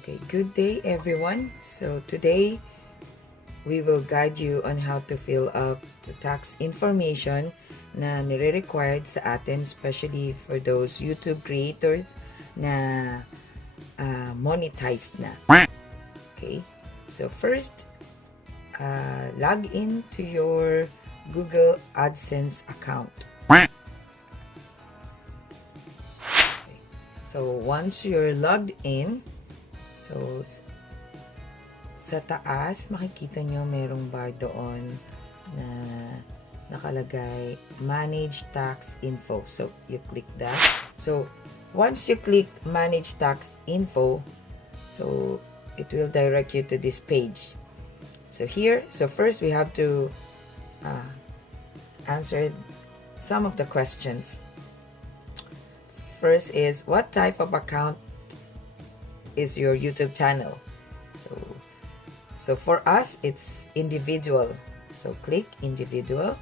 Okay, good day everyone. So today we will guide you on how to fill up the tax information na nire-required sa atin, especially for those YouTube creators na monetized na. Okay, so first, log in to your Google Adsense account. Okay. So once you're logged in, so sa taas, makikita nyo merong bar doon na nakalagay Manage Tax Info. So, you click that. So, once you click Manage Tax Info, so it will direct you to this page. So here, so first we have to answer some of the questions. First is, what type of account is your YouTube channel? So for us, it's individual. So click individual.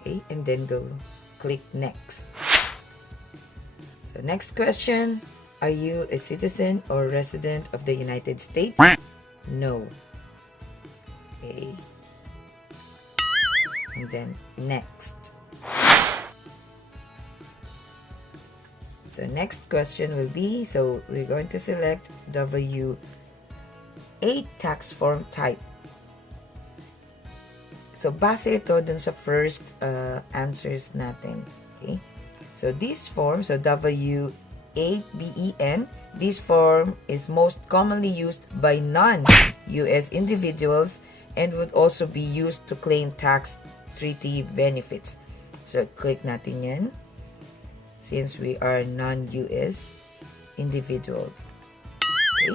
Okay, and then go click next. So next question, are you a citizen or resident of the United States? No. Okay. And then next. So next question will be, so we're going to select W8 tax form type. So base ito dun sa first answers natin. Okay? So this form, so W8BEN, this form is most commonly used by non-US individuals and would also be used to claim tax treaty benefits. So click natin yan. Since we are non-US individual. Okay.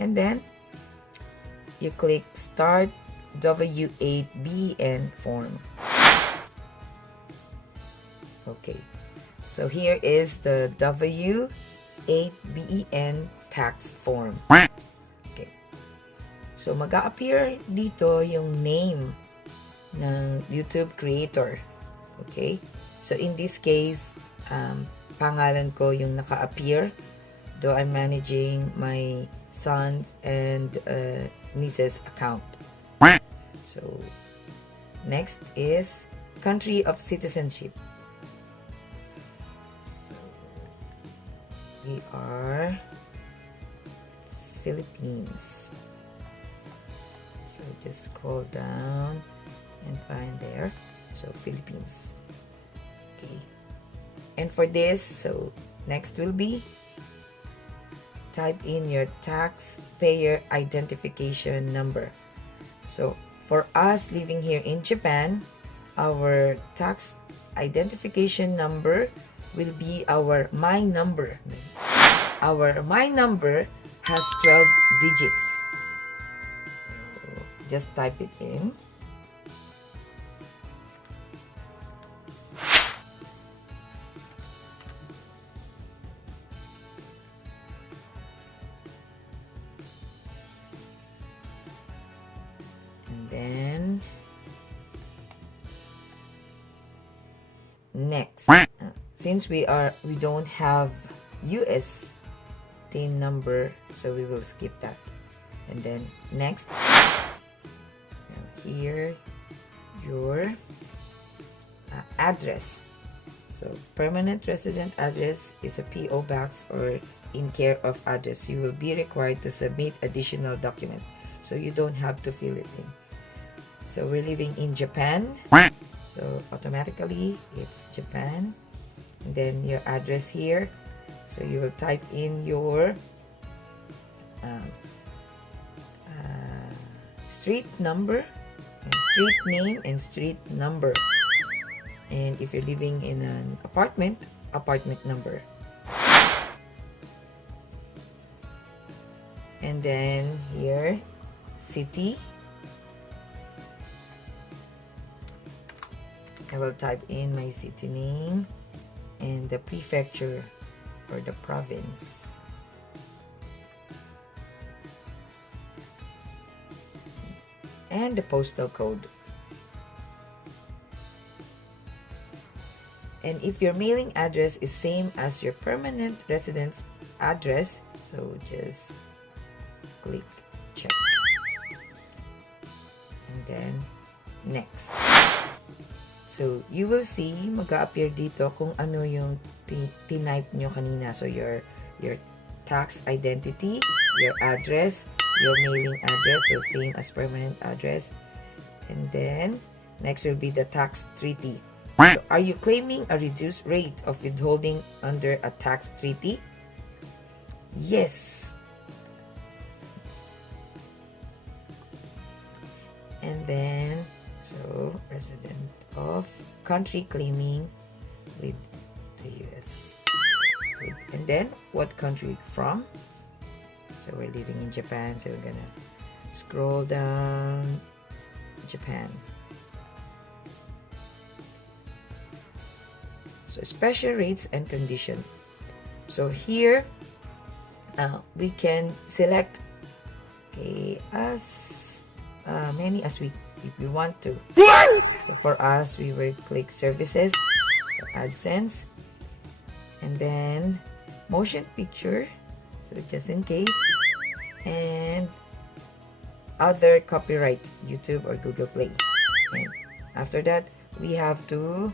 And then you click Start W8BN form. Okay. So here is the W8BEN tax form. Okay. So mag-a-appear dito yung name ng YouTube creator. Okay. So in this case, pangalan ko yung naka-appear, though I'm managing my son's and niece's account. So next is country of citizenship. So we are Philippines. So just scroll down and find there. So Philippines. Okay. And for this, so next will be type in your taxpayer identification number. So for us living here in Japan, our tax identification number will be our My number. Our My number has 12 digits. So just type it in. Then next, since we don't have US TIN number, so we will skip that. And then next, here your address. So permanent resident address is a PO box or in care of address. You will be required to submit additional documents, so you don't have to fill it in. So we're living in Japan, so automatically it's Japan. And then your address here, so you will type in your street number, and street name, and street number. And if you're living in an apartment, apartment number. And then here, city. I will type in my city name and the prefecture or the province. And the postal code. And if your mailing address is same as your permanent residence address, so just click check. And then next. So you will see mag-a-appear dito kung ano yung tinype nyo kanina. So your tax identity, your address, your mailing address, so same as permanent address. And then next will be the tax treaty. So are you claiming a reduced rate of withholding under a tax treaty? Yes. And then, so resident of country claiming with the US. And then, what country from? So we're living in Japan, so we're gonna scroll down, Japan. So special rates and conditions. So here we can select as many as if we want to. So for us, we will click services, AdSense, and then motion picture, so just in case, and other copyright, YouTube or Google Play. And after that, we have to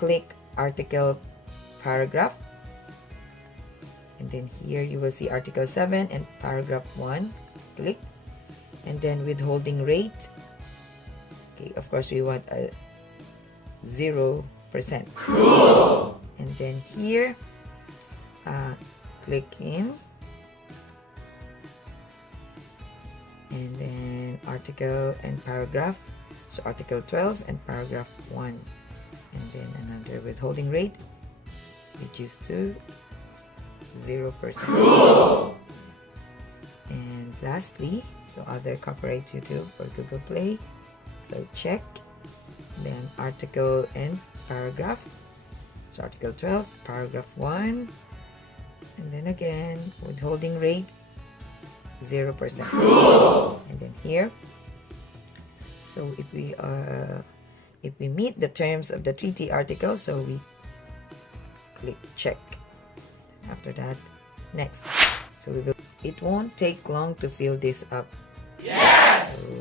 click article paragraph, and then here you will see article 7 and paragraph 1. Click, and then withholding rate. Okay, of course we want a 0%. And then here click in, and then article and paragraph, so article 12 and paragraph 1. And then another withholding rate reduced to 0%. And lastly, so other copyright, YouTube or Google Play, so check. Then article and paragraph, so article 12, paragraph 1, and then again withholding rate 0%. And then here, so if we meet the terms of the treaty article, so we click check. After that, next. So it won't take long to fill this up. Yes! So,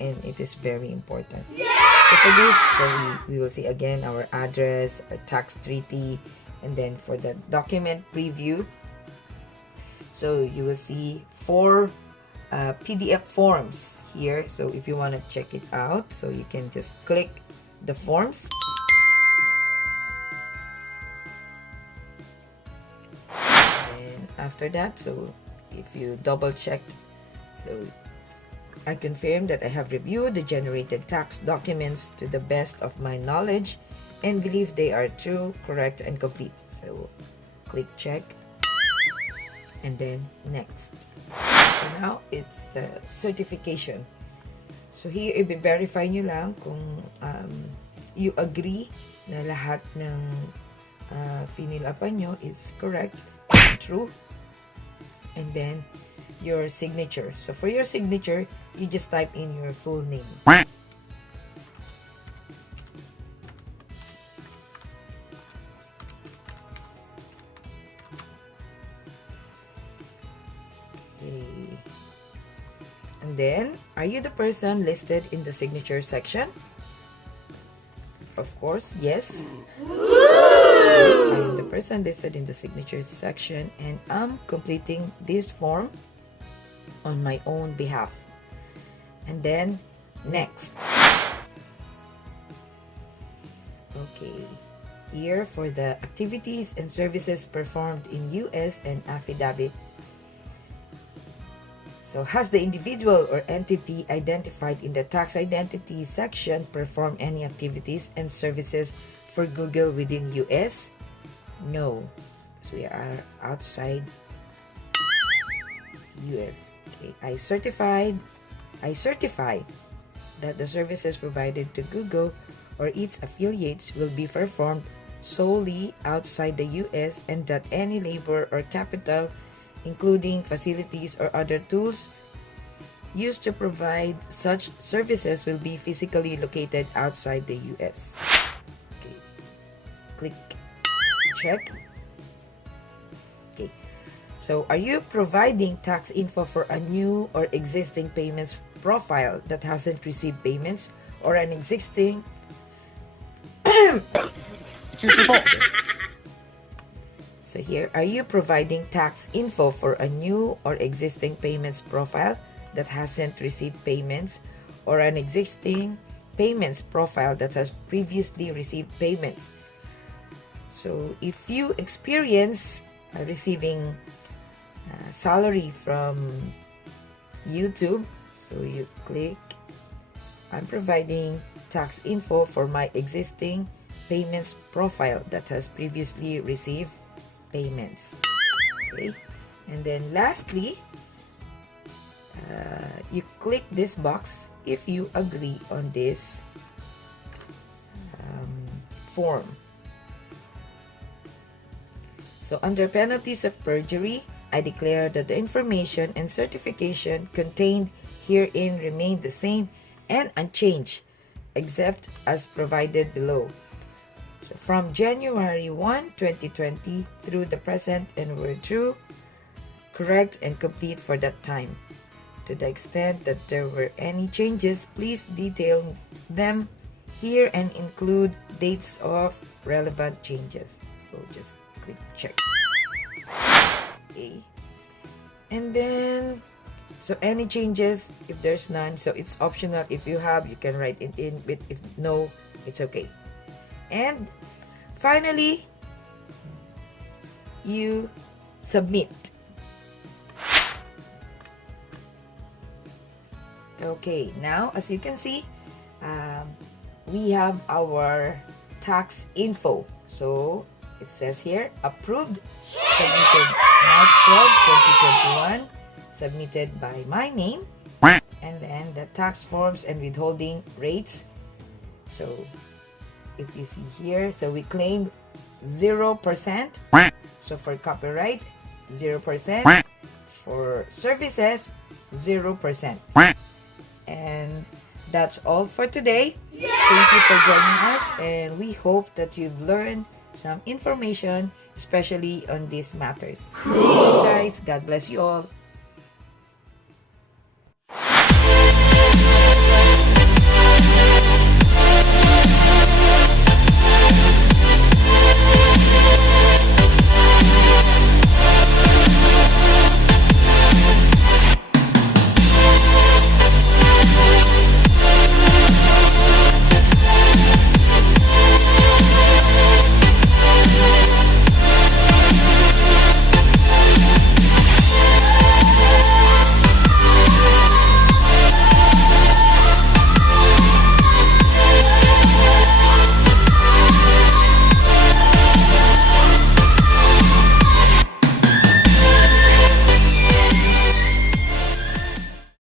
and it is very important. Yes! So for this, so we will see again our address, our tax treaty, and then for the document preview, so you will see 4 PDF forms here. So if you want to check it out, so you can just click the forms. And after that, so if you double checked, so I confirm that I have reviewed the generated tax documents to the best of my knowledge and believe they are true, correct, and complete. So click check, and then next. So now it's the certification. So here, i-verify nyo lang kung you agree na lahat ng finilapan nyo is correct, true. And then your signature. So for your signature, you just type in your full name. And then, are you the person listed in the signature section? Of course, yes. Yes, I am the person listed in the signature section, and I'm completing this form on my own behalf. And then, next. Okay, here for the activities and services performed in US and affidavit. So, has the individual or entity identified in the tax identity section performed any activities and services for Google within US? No, because we are outside US. Okay. I certify that the services provided to Google or its affiliates will be performed solely outside the US, and that any labor or capital, including facilities or other tools used to provide such services, will be physically located outside the US. Okay. click check. Okay. So, are you providing tax info for a new or existing payments profile that hasn't received payments, or an existing So here, are you providing tax info for a new or existing payments profile that hasn't received payments, or an existing payments profile that has previously received payments? So if you experience receiving salary from YouTube, so you click, I'm providing tax info for my existing payments profile that has previously received payments. Okay, and then lastly, you click this box if you agree on this form. So under penalties of perjury, I declare that the information and certification contained herein remain the same and unchanged, except as provided below. So from January 1, 2020 through the present, and were true, correct, and complete for that time. To the extent that there were any changes, please detail them here and include dates of relevant changes. So just click check. Okay. And then, so any changes, if there's none, so it's optional. If you have, you can write it in, but if no, it's okay. And finally, you submit. Okay, now as you can see, we have our tax info. So it says here, approved, submitted March 12, 2021, submitted by my name, and then the tax forms and withholding rates. So if you see here, so we claimed 0%. So for copyright, 0%. For services, 0%. And that's all for today. Yay! Thank you for joining us, and we hope that you've learned some information, especially on these matters. Thank you guys. God bless you all.